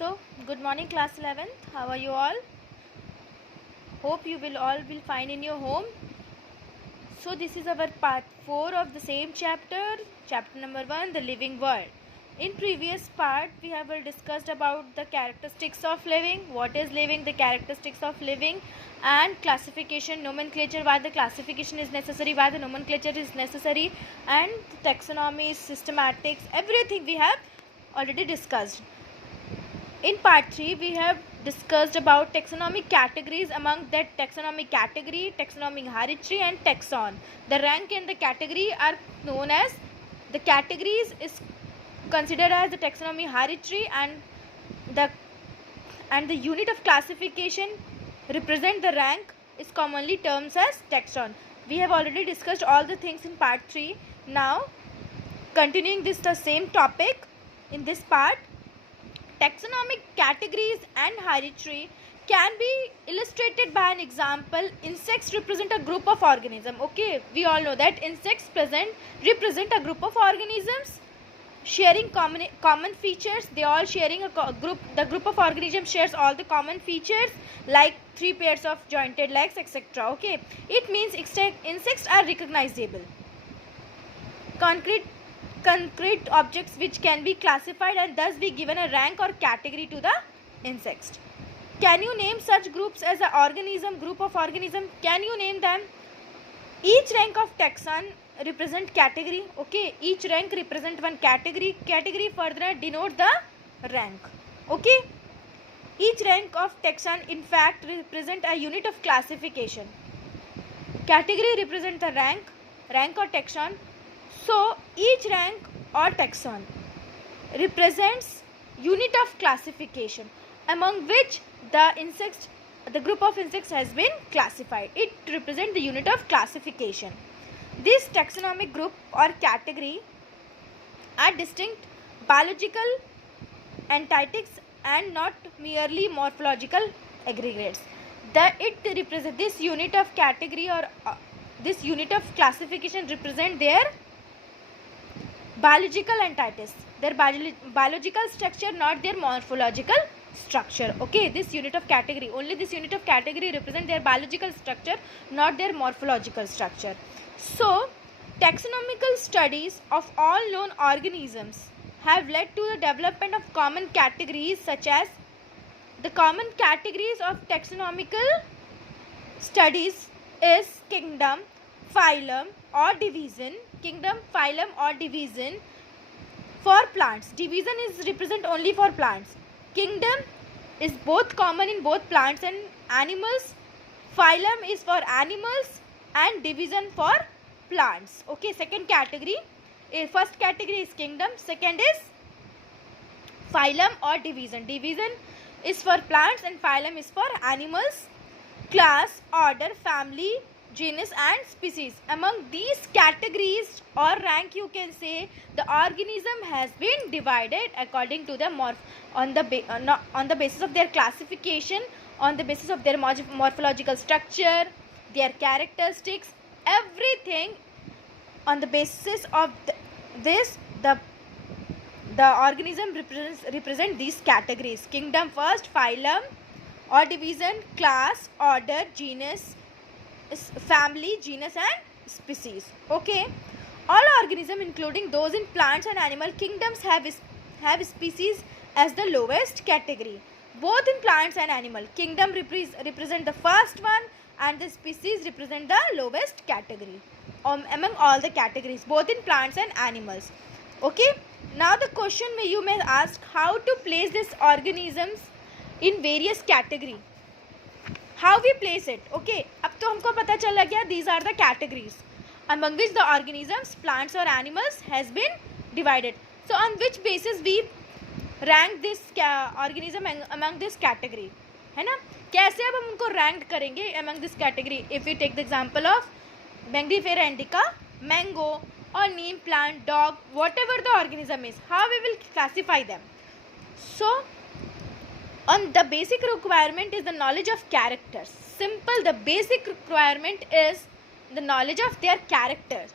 So, good morning class 11th. How are you all? Hope you will all be fine in your home. So, this is our part 4 of the same chapter, chapter number 1, the living world. In previous part, we have discussed about the characteristics of living, what is living, the characteristics of living, and classification, nomenclature, why the classification is necessary, why the nomenclature is necessary, and taxonomy, systematics, everything we have already discussed. In part 3, we have discussed about taxonomic categories. Among that taxonomic category, taxonomic hierarchy and taxon. The rank and the category are known as, the categories is considered as the taxonomic hierarchy, and the unit of classification represent the rank is commonly termed as taxon. We have already discussed all the things in part 3. Now, continuing the same topic in this part, taxonomic categories and hierarchy can be illustrated by an example. Insects represent a group of organisms. Okay, we all know that insects represent a group of organisms sharing common features. They all sharing a group. The group of organisms shares all the common features like 3 pairs of jointed legs, etc. Okay, it means insects are recognizable concrete objects which can be classified and thus be given a rank or category to the insects. Can you name such groups as a organism, group of organism? Can you name them? Each rank of taxon represent category. Okay, each rank represent one category. Category further denote the rank. Okay, each rank of taxon in fact represent a unit of classification. Category represent the rank or taxon. So, each rank or taxon represents unit of classification among which the group of insects has been classified. It represents the unit of classification. This taxonomic group or category are distinct biological entities and not merely morphological aggregates. This unit of category or this unit of classification represent their biological entities, their biological structure, not their morphological structure. Okay, this unit of category, only this unit of category represent their biological structure, not their morphological structure. So, taxonomical studies of all known organisms have led to the development of common categories, such as the common categories of taxonomical studies is kingdom, phylum or division. Kingdom, phylum or division. For plants, division is represent only for plants. Kingdom is both common in both plants and animals. Phylum is for animals and division for plants. Okay, second category. First category is kingdom, second is phylum or division. Division is for plants and phylum is for animals. Class, order, family, genus and species. Among these categories or rank, you can say the organism has been divided according to the on the basis of their classification, on the basis of their morphological structure, their characteristics, everything. On the basis of the organism represent these categories: kingdom first, phylum or division, class, order, genus, family, genus and species. Okay, all organisms including those in plants and animal kingdoms have species as the lowest category. Both in plants and animal kingdom represent the first one and the species represent the lowest category among all the categories, both in plants and animals. Okay, now the question you may ask, how to place these organisms in various category. How we place it? Okay, अब तो हमको पता चला गया these are the categories among which the organisms, plants or animals has been divided. So on which basis we rank this organism among this category, है ना? कैसे अब हम उनको rank करेंगे among this category? If we take the example of Mangifera indica, mango or neem plant, dog, whatever the organism is, how we will classify them? So on the basic requirement is the knowledge of characters. Simple, the basic requirement is the knowledge of their characters.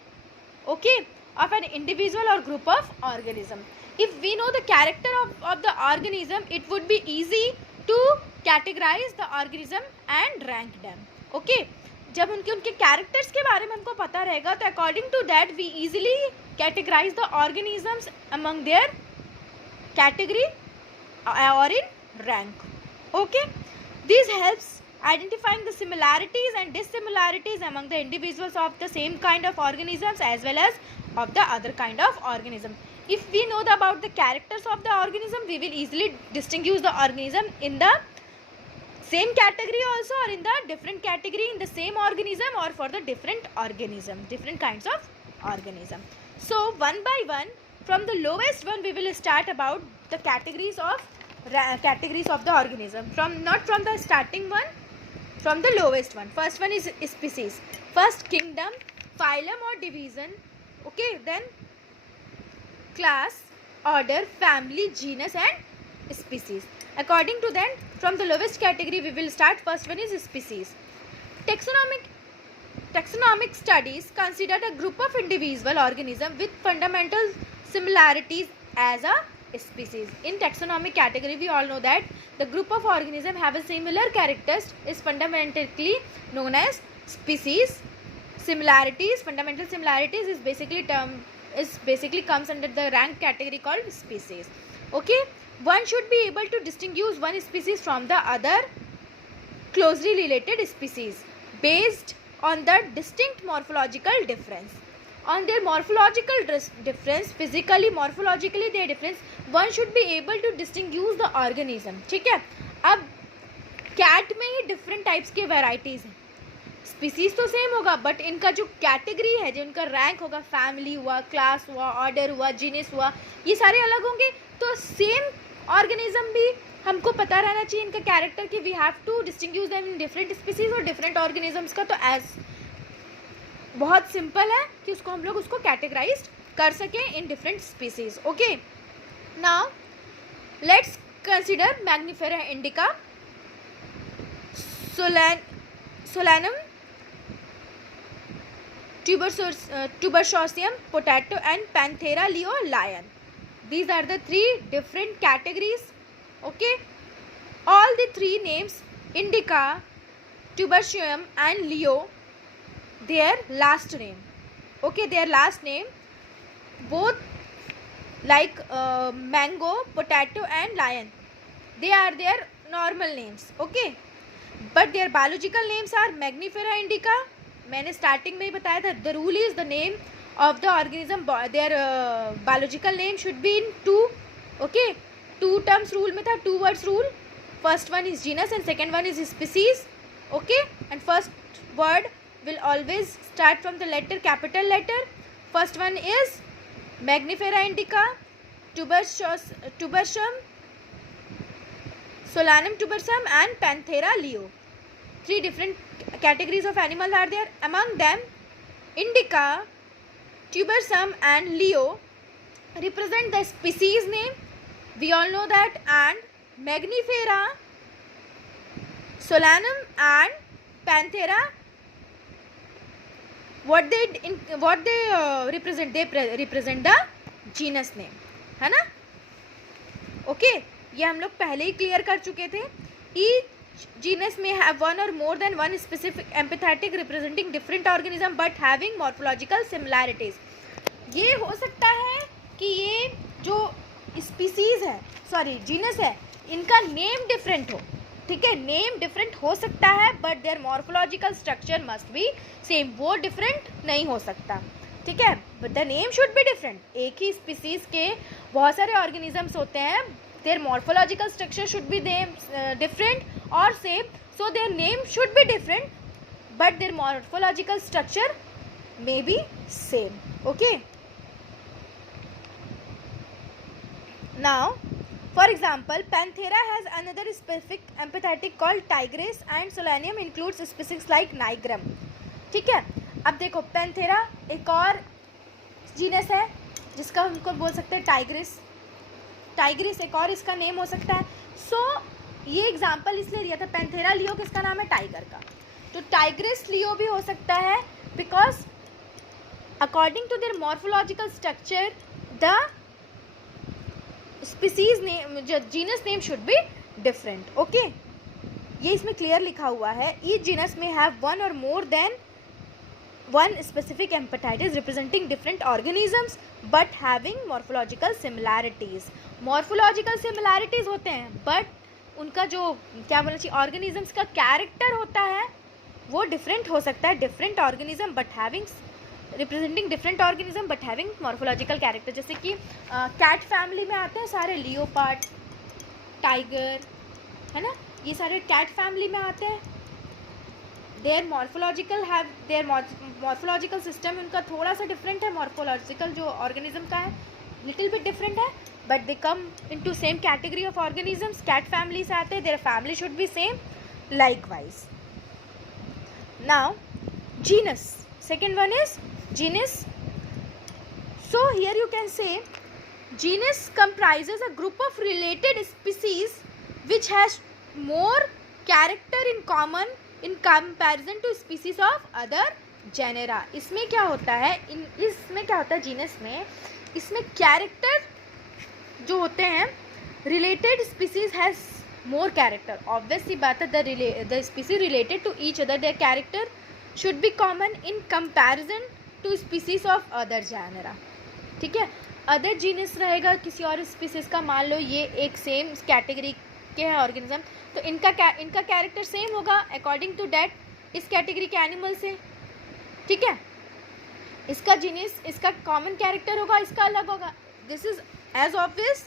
Okay, of an individual or group of organism. If we know the character of the organism, it would be easy to categorize the organism and rank them. Okay, जब उनके characters के बारे में हमको पता रहेगा तो according to that we easily categorize the organisms among their category or in rank. Okay, this helps identifying the similarities and dissimilarities among the individuals of the same kind of organisms as well as of the other kind of organism. If we know about the characters of the organism, we will easily distinguish the organism in the same category also or in the different category in the same organism or for the different organism, different kinds of organism. So one by one, from the lowest one we will start about the categories of the organism, not from the starting one, from the lowest one. First one is species, first kingdom, phylum or division, okay, then class, order, family, genus and species. According to that, from the lowest category we will start. First one is species. Taxonomic studies consider a group of individual organisms with fundamental similarities as a species. In taxonomic category, we all know that the group of organisms have a similar characters is fundamentally known as species. Fundamental similarities is basically comes under the rank category called species. Okay, one should be able to distinguish one species from the other closely related species based on the distinct morphological difference. On their morphological difference, physically morphologically their difference, one should be able to distinguish the organism. ठीक है, अब cat में ही different types के varieties हैं. Species तो same होगा but इनका जो कैटेगरी है, जो इनका रैंक होगा, फैमिली हुआ, क्लास हुआ, ऑर्डर हुआ, जीनस हुआ, ये सारे अलग होंगे. तो सेम ऑर्गेनिज्म भी हमको पता रहना चाहिए इनका कैरेक्टर कि we have to distinguish them in different species और डिफरेंट ऑर्गेनिजम्स का. तो एज बहुत सिंपल है कि उसको हम लोग उसको कैटेगराइज कर सकें इन different species. Okay, now let's consider Mangifera indica, solanum, tuberosium, potato and Panthera leo lion. These are the three different categories. Okay, all the three names, indica, tuberosium and leo, their last name. Okay, their last name both like mango, potato and lion, they are their normal names. Okay, but their biological names are Magnifera indica. मैंने starting में ही बताया था, the rule is the name of the organism, their biological name should be in two. Okay, two terms rule में था, 2 words rule. First one is genus and second one is species. Okay, and first word will always start from the letter, capital letter. First one is Magnifera indica, tuberosum, Solanum tuberosum and Panthera leo. 3 different categories of animals are there. Among them, indica, tuberosum and leo represent the species name, we all know that, and Magnifera, Solanum and Panthera, what they represent, they represent the genus name, है ना. Okay, ये हम लोग पहले ही clear कर चुके थे. Each genus may have one or more than one specific epithetic representing different organism but having morphological similarities. ये हो सकता है कि ये जो स्पीसीज है, सॉरी जीनस है, इनका नेम डिफरेंट हो. ठीक है, नेम डिफरेंट हो सकता है but their morphological structure must be same. वो डिफरेंट नहीं हो सकता. ठीक है, but the name should be different. एक ही स्पीसीज के बहुत सारे ऑर्गेनिजम्स होते हैं, their morphological structure should be different और same, so their name should be different but their morphological structure may be same. Okay, now for example, Panthera has another specific epithetic called Tigris and Solanium includes species like Nigrum. ठीक है, अब देखो Panthera एक और genus है जिसका हमको बोल सकते हैं टाइग्रिस. टाइग्रिस एक और इसका नेम हो सकता है. सो ये एग्जाम्पल इसलिए दिया था. Panthera लियो किसका नाम है? टाइगर का. तो टाइग्रिस लियो भी हो सकता है because according to their morphological structure the species name, genus name should be different. okay, ये इसमें क्लियर लिखा हुआ है. each genus may have one or more than one specific hepatitis representing different organisms but having morphological similarities. morphological similarities होते हैं but उनका जो क्या बोलना चाहिए organisms का character होता है वो different हो सकता है. different organism but having representing different organism but having morphological character. जैसे कि cat family में आते हैं सारे leopard, tiger, है ना, ये सारे cat family में आते हैं. their morphological system उनका थोड़ा सा different है. morphological जो organism का है little bit different है but they come into same category of organisms. cat family से आते हैं, their family should be same. likewise now genus, second one is genus. so here you can say genus comprises a group of related species which has more character in common in comparison to species of other genera. इसमें क्या होता है, इसमें क्या होता है genus में, इसमें कैरेक्टर जो होते हैं related species has more character. Obvious सी बात है the species related to each other their character should be common in comparison to species of other genera. ठीक है, अदर जीनस रहेगा किसी और स्पीसीज का, मान लो ये एक सेम कैटेगरी के हैं ऑर्गेनिज्म, तो इनका कैरेक्टर सेम होगा अकॉर्डिंग टू डैट इस कैटेगरी के एनिमल से. ठीक है, इसका जीनस, इसका कॉमन कैरेक्टर होगा, इसका अलग होगा. This is as obvious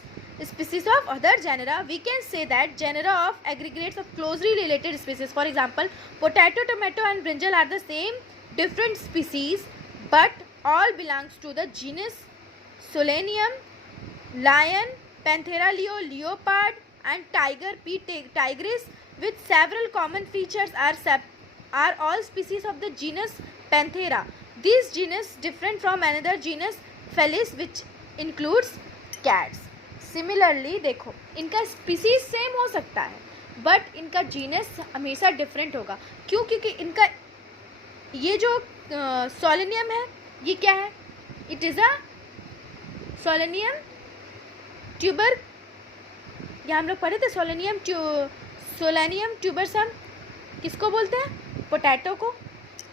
species of other genera. we can say that genera of aggregates of closely related species. for example, potato, tomato and brinjal are the same different species but all belongs to the genus Solanium. lion, Panthera leo, leopard and tiger, P. tigris with several common features are all species of the genus Panthera. This genus different from another genus Felis which includes cats. Similarly देखो, इनका species same हो सकता है but इनका genus हमेशा different होगा. क्यों? क्योंकि इनका ये जो सोलेनियम है ये क्या है, इट इज़ अ सोलेनियम ट्यूबर. यहाँ हम लोग पढ़े थे सोलेनियम ट्यूबरसम किसको बोलते हैं, पोटैटो को.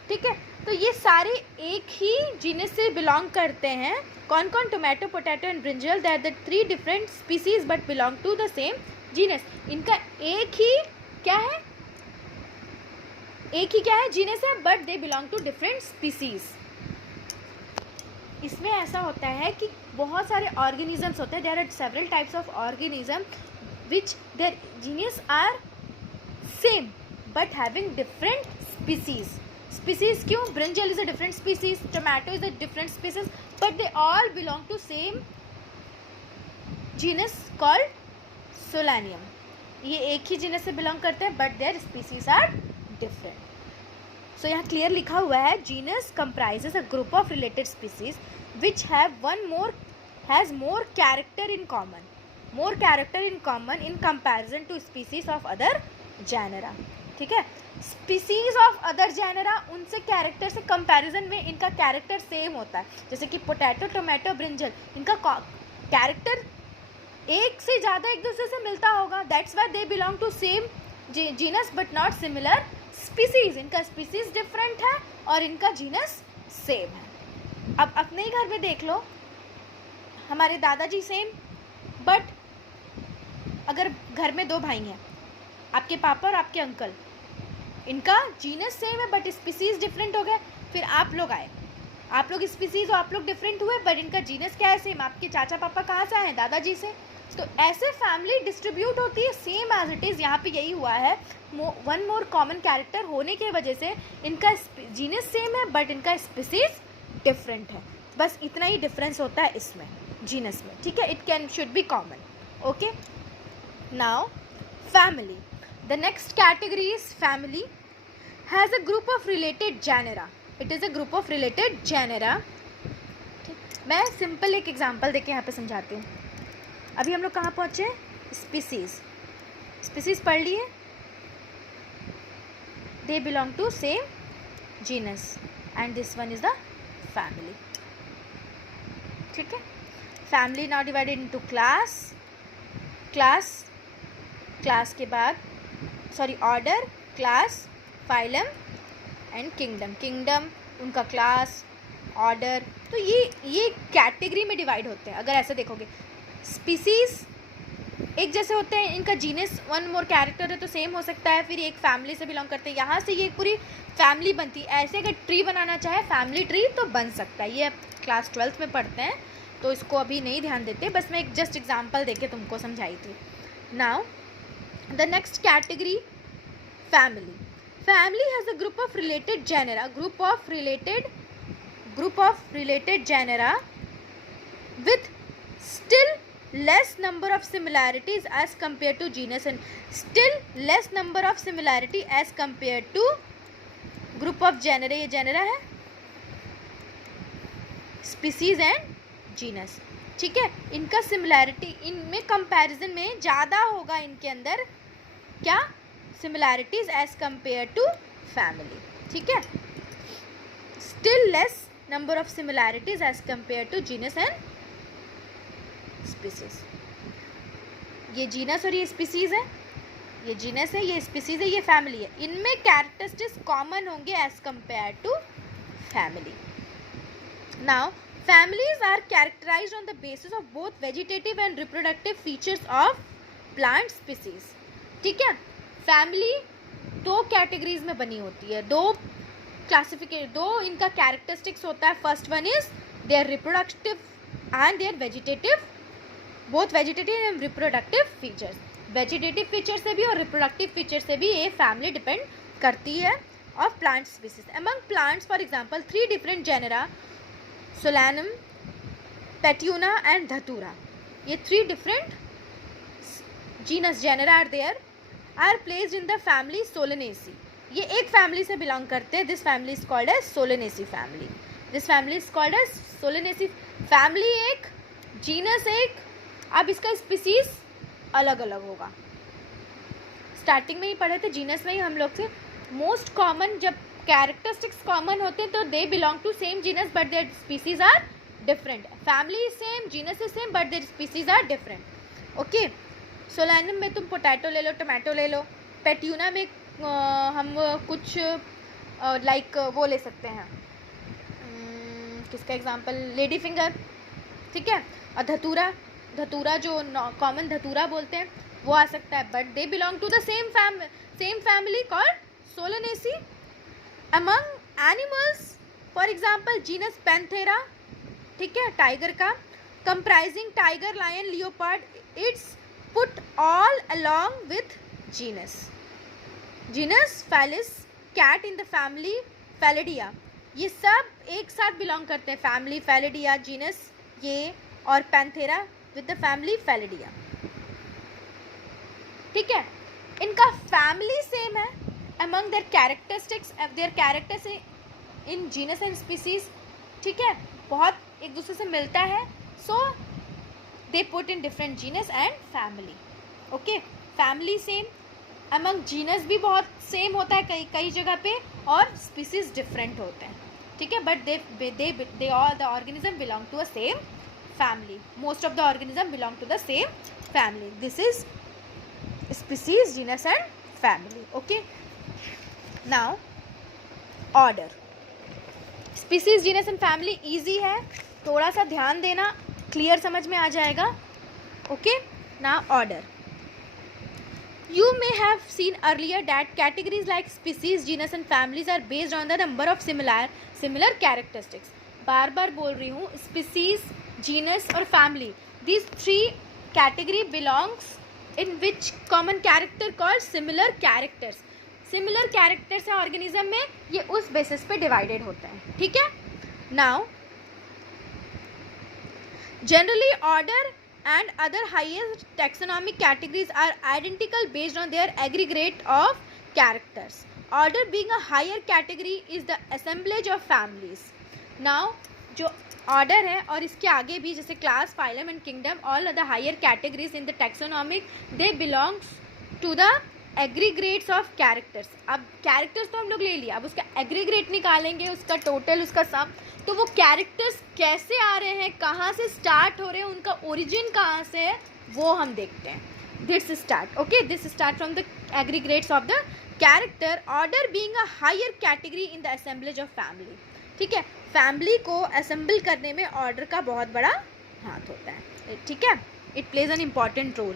ठीक है, तो ये सारे एक ही जीनस से बिलोंग करते हैं. कौन कौन? Tomato, potato and brinjal. They are the 3 different species but belong to the same genus. इनका एक ही क्या है जीनस है but they belong to different species. इसमें ऐसा होता है कि बहुत सारे ऑर्गेनिजम्स होते हैं. There are several types of organism which their genus are same but having different species. species क्यों? brinjal is a different species, tomato is a different species but they all belong to same genus called Solanium. ये एक ही genus से belong करते हैं but their species are different. so यहाँ clear लिखा हुआ है genus comprises a group of related species which has more character in common in comparison to species of other genera. ठीक है, स्पीसीज ऑफ अदर जेनेरा उनसे character से comparison में इनका कैरेक्टर सेम होता है. जैसे कि पोटैटो, टोमेटो, ब्रिंजल, इनका कैरेक्टर एक से ज़्यादा एक दूसरे से मिलता होगा. That's why they belong to same genus but not similar species. इनका स्पीसीज डिफरेंट है और इनका जीनस सेम है. अब अपने ही घर में देख लो, हमारे दादाजी सेम बट अगर घर में 2 भाई हैं, आपके पापा और आपके अंकल, इनका जीनस सेम है बट स्पीसीज डिफरेंट हो गए. फिर आप लोग आए, आप लोग स्पीसीज और आप लोग डिफरेंट हुए बट इनका जीनस क्या है, सेम. आपके चाचा पापा कहाँ से आए हैं? दादाजी से. तो ऐसे फैमिली डिस्ट्रीब्यूट होती है सेम एज इट इज़. यहाँ पे यही हुआ है, वन मोर कॉमन कैरेक्टर होने की वजह से इनका जीनस सेम है बट इनका स्पीसीज डिफरेंट है. बस इतना ही डिफरेंस होता है इसमें जीनस में. ठीक है, it should be common. Okay, now family. The next category is family. Has a group of related genera. It is a group of related genera. मैं सिंपल एक एग्जांपल देके यहाँ पे समझाती हूँ. अभी हम लोग कहाँ पहुँचे? स्पीसीज पढ़ लिए. They belong to same genus and this one is the family. ठीक है. Family now divided into class. Class के बाद order, class, phylum and kingdom उनका क्लास, ऑर्डर. तो ये कैटेगरी में डिवाइड होते हैं. अगर ऐसे देखोगे, स्पीसीज एक जैसे होते हैं, इनका जीनस वन मोर कैरेक्टर है तो सेम हो सकता है, फिर एक फैमिली से बिलोंग करते हैं, यहाँ से ये एक पूरी फैमिली बनती है. ऐसे अगर ट्री बनाना चाहे फैमिली ट्री तो बन सकता है. ये क्लास 12th में पढ़ते हैं तो इसको अभी नहीं ध्यान देते, बस मैं एक जस्ट एग्जांपल देके तुमको समझाई थी. Now the next category, family has a group of related genera, group of related genera with still less number of similarities as compared to genus and still less number of similarity as compared to group of genera. ये genera है, species and genus. ठीक है, इनका similarity, इनमें comparison में ज़्यादा होगा इनके अंदर क्या, similarities as compare to family. ठीक है, still less number of similarities as compare to genus and species. ये जीनस और ये स्पीसीज है, ये जीनस है, ये स्पीसीज है, ये फैमिली है. इनमें कैरेक्टरिस्टिक्स कॉमन होंगे as compare to family. Now families are characterized on the basis of both vegetative and reproductive features of plant species. ठीक है, फैमिली दो कैटेगरीज में बनी होती है, दो इनका कैरेक्टरिस्टिक्स होता है. First one is their reproductive and their vegetative, both vegetative and reproductive features. Vegetative feature से भी और रिप्रोडक्टिव फीचर से भी ये फैमिली डिपेंड करती है of plant species. Among plants for example 3 different genera, Solanum, Petiuna and Dhatura. ये 3 different genus genera are there, are placed in the family Solanaceae. ये एक फैमिली से बिलोंग करते हैं. This family is called as Solanaceae family. This family is called as Solanaceae family एक, genus एक. अब इसका स्पीसीज अलग अलग होगा. स्टार्टिंग में ही पढ़े थे जीनस में ही हम लोग से. मोस्ट कॉमन जब कैरेक्टरिस्टिक्स कॉमन होते हैं तो they belong to same genus but their species are different. Family same, genus is same but their species are different. Okay, Solanum में तुम पोटैटो ले लो, टमाटो ले लो. पेट्यूना में हम कुछ लाइक वो ले सकते हैं, किसका एग्जांपल, लेडी फिंगर. ठीक है, और धतूरा जो कॉमन धतूरा बोलते हैं वो आ सकता है, but they belong to the same family called Solanaceae. Among animals, for example, genus Panthera, ठीक है, टाइगर का, comprising tiger, lion, leopard, it's put all along with genus Felis, cat in the family Felidae. ये सब एक साथ belong करते हैं, family Felidae, genus ये, और Panthera with the family Felidae. ठीक है, इनका फैमिली सेम है. among their characteristics in genus and species, ठीक है, बहुत एक दूसरे से मिलता है. so they put in different genus and family. okay, family same, among genus भी बहुत सेम होता है कई जगह पे, और species different होते हैं. ठीक है, but they all the organism belong to a same family. most of the organism belong to the same family. this is species, genus and family. okay, now order. Species, genus and family easy है, थोड़ा सा ध्यान देना, clear समझ में आ जाएगा. Okay, now order. You may have seen earlier that categories like species, genus and families are based on the number of similar characteristics. बार बार बोल रही हूँ, species, genus और family, these 3 category belongs in which common character called similar characters. Similar characters है organism में, ये उस basis पे divided होता है. ठीक है, now generally order and other highest taxonomic categories are identical based on their aggregate of characters. Order being a higher category is the assemblage of families. Now जो ऑर्डर है और इसके आगे भी जैसे class, phylum and kingdom, all the higher categories in the taxonomic, they belongs to the aggregates of characters. अब characters तो हम लोग ले लिया, अब उसका एग्रीग्रेट निकालेंगे, उसका टोटल, उसका सम। तो वो कैरेक्टर्स कैसे आ रहे हैं, कहाँ से स्टार्ट हो रहे हैं, उनका ओरिजिन कहाँ से है, वो हम देखते हैं। This start, okay, this start from the aggregates of the character, order being a higher category in the assemblage of family. ठीक है, फैमिली को असेंबल करने में ऑर्डर का बहुत बड़ा हाथ होता है। ठीक है, it plays an important role.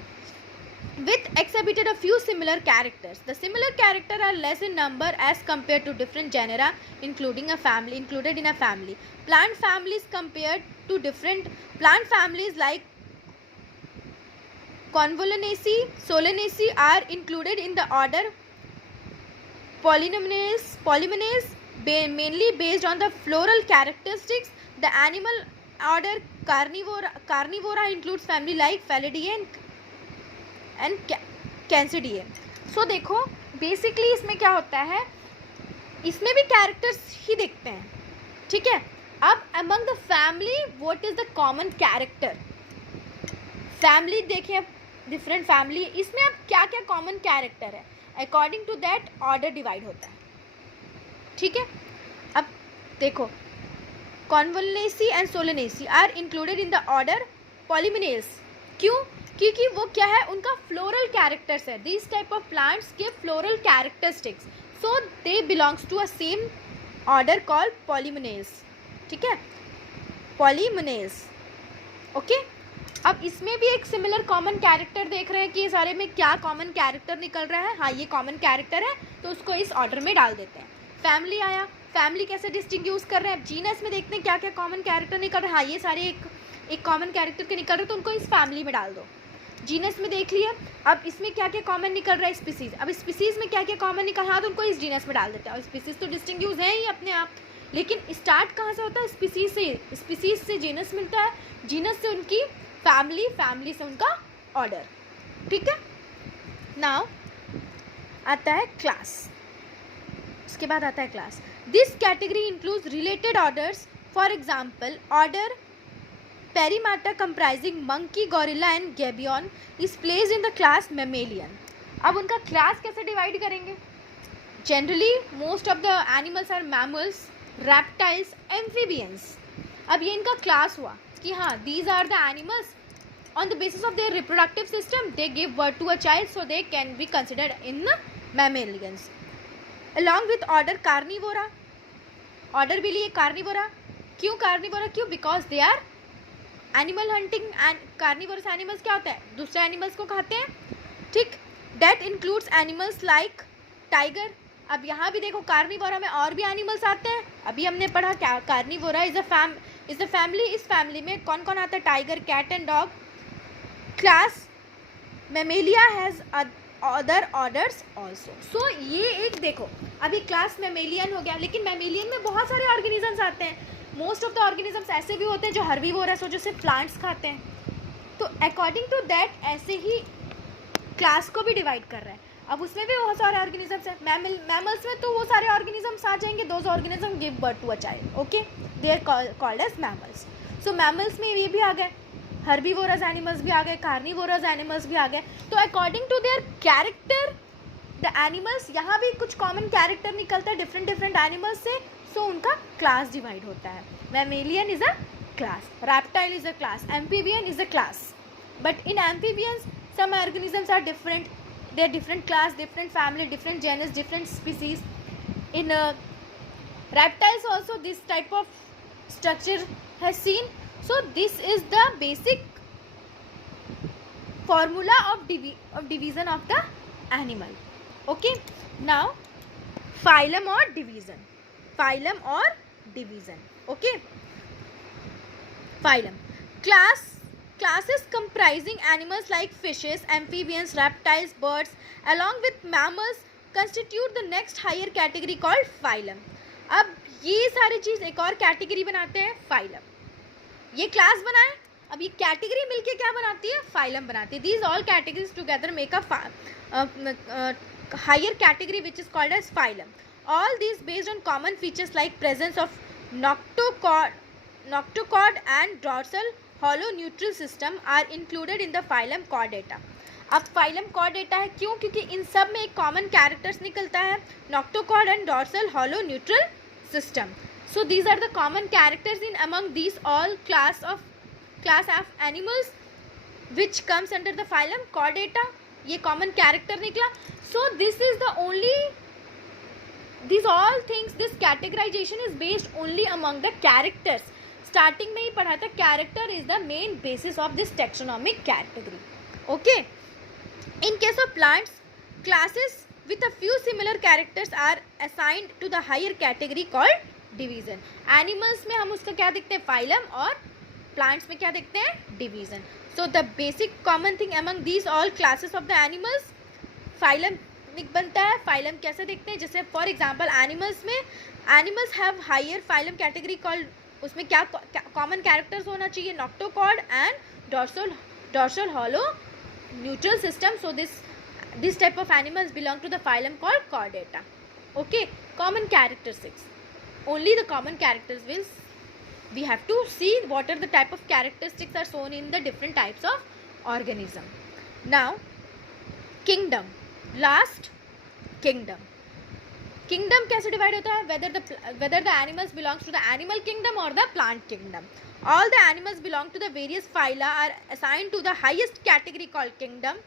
With exhibited a few similar characters. The similar characters are less in number as compared to different genera, including a family included in a family. Plant families compared to different plant families like Convolvulaceae, Solanaceae are included in the order Polymonaceae, mainly based on the floral characteristics. The animal order Carnivora includes family like Felidae and कैंसिडिए। सो देखो basically इसमें क्या होता है, इसमें भी characters ही देखते हैं। ठीक है, अब among the family what is the common character, family देखें, डिफरेंट फैमिली, इसमें अब क्या क्या कॉमन कैरेक्टर है, according to that order divide होता है। ठीक है, अब देखो Convolvulaceae and Solanaceae are included in the order Polemoniales. क्यों? क्योंकि वो क्या है, उनका फ्लोरल कैरेक्टर्स है। दिस टाइप ऑफ प्लांट्स के floral characteristics, so they belongs to a same order called Polemoniales. ठीक है, पॉलीमोनेस। ओके, अब इसमें भी एक सिमिलर कॉमन कैरेक्टर देख रहे हैं कि सारे में क्या कॉमन कैरेक्टर निकल रहा है। हाँ, ये कॉमन कैरेक्टर है तो उसको इस ऑर्डर में डाल देते हैं। फैमिली आया, फैमिली कैसे डिस्टिंग्यूज कर रहे हैं, जीनस में देखते हैं क्या क्या कॉमन कैरेक्टर निकल रहा है। हाँ, ये सारे एक कॉमन कैरेक्टर के निकल रहे हैं तो उनको इस फैमिली में डाल दो। जीनस में देख लिया, अब इसमें क्या क्या कॉमन निकल रहा है, स्पीसीज, अब स्पीसीज में क्या क्या कॉमन निकल रहा है तो उनको इस जीनस में डाल देते हैं। और स्पीसीज तो डिस्टिंग्यूज है ही अपने आप, लेकिन स्टार्ट कहाँ से होता है, स्पीसीज से। स्पीसीज से जीनस मिलता है, जीनस से उनकी फैमिली, फैमिली से उनका ऑर्डर। ठीक है, नाउ आता है क्लास, उसके बाद आता है class. This category includes related orders, for example order Perimata comprising monkey, gorilla and gabion is placed in the class mammalian. अब उनका क्लास कैसे डिवाइड करेंगे, generally most of the animals are mammals, reptiles, amphibians. अब ये इनका class हुआ कि हाँ, these are the animals on the basis of their reproductive system they give birth to a child, so they can be considered in mammalians. Along with order Carnivora, order भी लिए Carnivora. क्यों Carnivora? क्यों? Because they are animal hunting and carnivorous animals क्या होता है, दूसरे animals को खाते हैं। ठीक, that includes animals like tiger. अब यहाँ भी देखो कार्निवोरा में और भी एनिमल्स आते हैं, अभी हमने पढ़ा क्या, कार्निवोरा इज अ फैमिली। इस फैमिली में कौन कौन आता है, tiger, cat and dog. Class Mammalia has other orders also. सो ये एक देखो, अभी क्लास मेमेलियन हो गया, लेकिन मेमेलियन में बहुत सारे ऑर्गेनिजम्स आते हैं। मोस्ट ऑफ द ऑर्गेनिजम्स ऐसे भी होते हैं जो हर्बीवोरस हो, जो सिर्फ प्लांट्स खाते हैं। तो अकॉर्डिंग टू दैट ऐसे ही क्लास को भी डिवाइड कर रहा है। अब उसमें भी बहुत सारे ऑर्गेनिजम्स हैं। मैमल्स में तो वो सारे ऑर्गेनिजम्स आ जाएंगे, those organism give birth to a child. Okay, they are called as mammals. So mammals में ये भी आ गए, हर्बीवोरस एनिमल्स भी आ गए, कार्निवोरस एनिमल्स भी आ गए। तो according to their character the animals, यहाँ भी कुछ कॉमन कैरेक्टर निकलता है डिफरेंट एनिमल्स से, सो उनका क्लास डिवाइड होता है। Mammalian is a class, reptile is a class, amphibian is a class. But in amphibians some organisms are different, they are different class, different family, different genus, different species. In reptiles also this type of structure has seen. So this is the basic formula of division of the animal. Okay, now phylum or division, phylum or division. Okay, phylum, classes comprising animals like fishes, amphibians, reptiles, birds along with mammals constitute the next higher category called phylum. अब ये सारी चीज़ एक और category बनाते हैं, phylum. ये class बनाए, अब ये कैटेगरी मिलके क्या बनाती है, phylum बनाती है. These all categories together make a higher category which is called as phylum. All these based on common features like presence of notochord and dorsal hollow neutral system are included in the phylum Chordata. अब phylum Chordata है, क्यों? क्योंकि इन सब में एक common characters निकलता है, notochord and dorsal hollow neutral system. So these are the common characters in among these all class of animals which comes under the phylum Chordata. ये common character निकला. So this is the only, these all things, this categorization is based only among the characters. Starting में ही पढ़ा था character is the main basis of this taxonomic category. Okay. In case of plants, classes with a few similar characters are assigned to the higher category called division. Animals में हम उसका क्या देखते हैं? phylum, और plants में क्या देखते हैं? division. So the basic common thing among these all classes of the animals, phylum बनता है. phylum कैसे देखते हैं? जैसे for example animals में animals have higher phylum category called, उसमें क्या common characters होना चाहिए? नोक्टोकॉर्ड and dorsal hollow neutral system. So this type of animals belong to the phylum called Chordata. Okay, common characteristics. Only the common characters will, we have to see what are the type of characteristics are shown in the different types of organism. Now kingdom, last kingdom. Kingdom कैसे divide होता है? Whether the animals belongs to the animal kingdom or the plant kingdom. All the animals belong to the various phyla are assigned to the highest category called kingdom.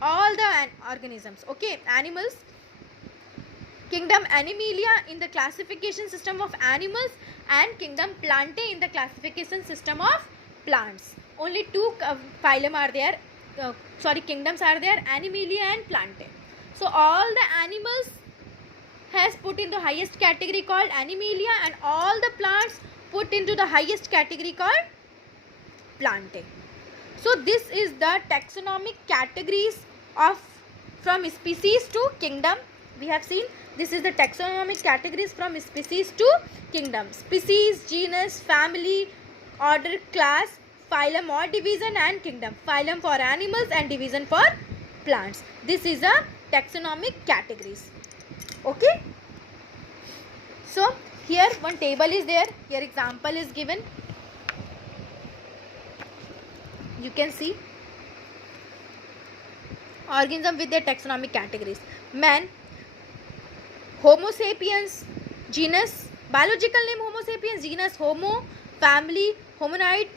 All the organisms, okay, animals, kingdom Animalia in the classification system of animals, and kingdom Plantae in the classification system of plants. Only two phylum are there, kingdoms are there, Animalia and Plantae. So all the animals has put in the highest category called Animalia, and all the plants put into the highest category called Plantae. So this is the taxonomic categories of from species to kingdom. We have seen this is the taxonomic categories from species to kingdom. Species, genus, family, order, class, phylum or division, and kingdom. Phylum for animals and division for plants. This is a taxonomic categories. Okay. So here one table is there. Here example is given. You can see organism with their taxonomic categories. Man, Homo sapiens, genus, biological name Homo sapiens, genus Homo, family Hominid,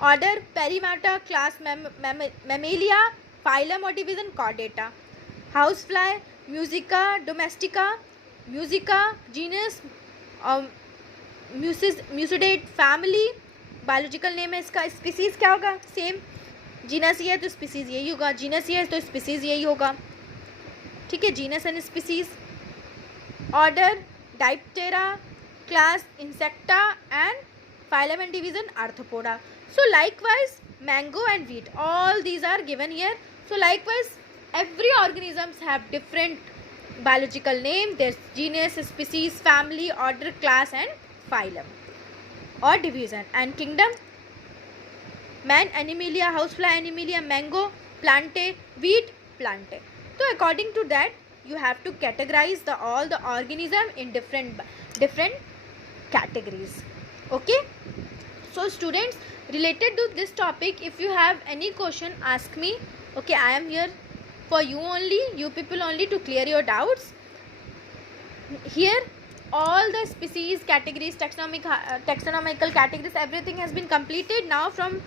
order Primata, class Mammalia, phylum or division Chordata. Housefly, Musica domestica, Musica, genus Musidate, family, biological name है इसका. species क्या होगा? same. Genus ये है तो species यही होगा, genus ये है तो स्पीसीज यही होगा. ठीक है, genus and species. Order Diptera, class Insecta, and phylum and division Arthropoda. So likewise mango and wheat, all these are given here. So likewise every organisms have different biological name, their genus, species, family, order, class and phylum or division. And kingdom, man Animalia, housefly Animalia, mango, Plantae, wheat, Plantae. So according to that you have to categorize all the organism in different categories. Okay, so students, related to this topic, if you have any question, ask me. Okay, I am here for you only, you people only, to clear your doubts. Here all the species, categories, taxonomical categories, everything has been completed. Now from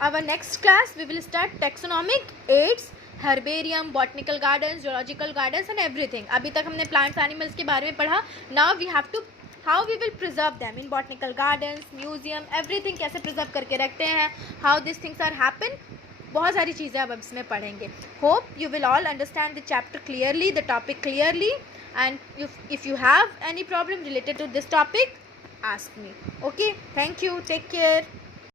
our next class we will start taxonomic aids, herbarium, botanical gardens, zoological gardens and everything. अभी तक हमने plants, animals के बारे में पढ़ा. Now we have to how we will preserve them in botanical gardens, museum, everything कैसे preserve करके रखते हैं, how these things are happen. बहुत सारी चीज़ें अब इसमें पढ़ेंगे. Hope you will all understand the chapter clearly, the topic clearly, and if you have any problem related to this topic, ask me. Okay, thank you, take care.